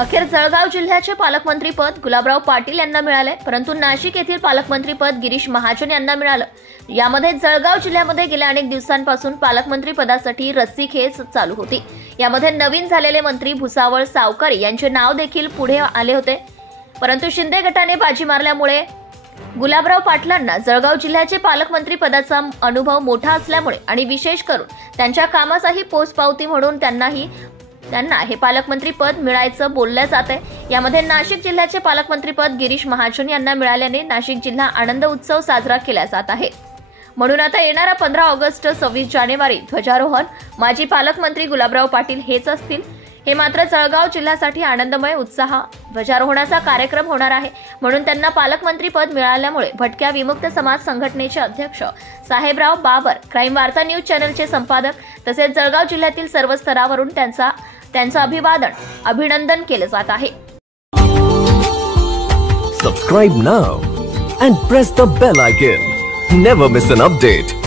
अखेर जळगाव जिल्ह्याचे पालकमंत्री पद गुलाबराव पाटील यांना मिळाले, परंतु नाशिक येथील पालकमंत्री पद गिरीश महाजन यांना मिळालं। यामध्ये जळगाव जिल्ह्यामध्ये गेल्या अनेक दिवसांपासून पालकमंत्री पदासाठी रस्सीखेच चालू होती। यामध्ये नवीन झालेले मंत्री भुसावळ सावकारी यांचे नाव देखील पुढे आले होते, परंतु शिंदे गटाने बाजी मारल्यामुळे गुलाबराव पाटलांना जळगाव जिल्ह्याचे पालकमंत्री पदाचा अनुभव मोठा असल्यामुळे आणि विशेष करून त्यांच्या कामाचाही पोचपावती म्हणून त्यांना हे पालकमंत्री पद मिळायचं बोललं जात आहे। यामध्ये नाशिक जिल्ह्याचे पालकमंत्री पद गिरीश महाजन यांना मिळाल्याने नाशिक जिल्हा आनंद उत्सव साजरा केला जात आहे। म्हणून आता येणारा 15 ऑगस्ट 26 जानेवारी ध्वजारोहण माजी पालकमंत्री गुलाबराव पाटील हेच असतील। हे मात्र जळगाव जिल्ह्यासाठी आनंदमय उत्साह ध्वजारोहणाचा कार्यक्रम होणार आहे, म्हणून त्यांना पालकमंत्री पद मिळाल्यामुळे भटक्या विमुक्त समाज संघटनेचे अध्यक्ष साहेबराव बाबर, क्राईम वार्ता न्यूज चॅनलचे संपादक तसेच जळगाव जिल्ह्यातील सर्व स्तरावरून त्यांचं अभिनंदन केले जात आहे। Subscribe now and press the bell icon. Never miss an update.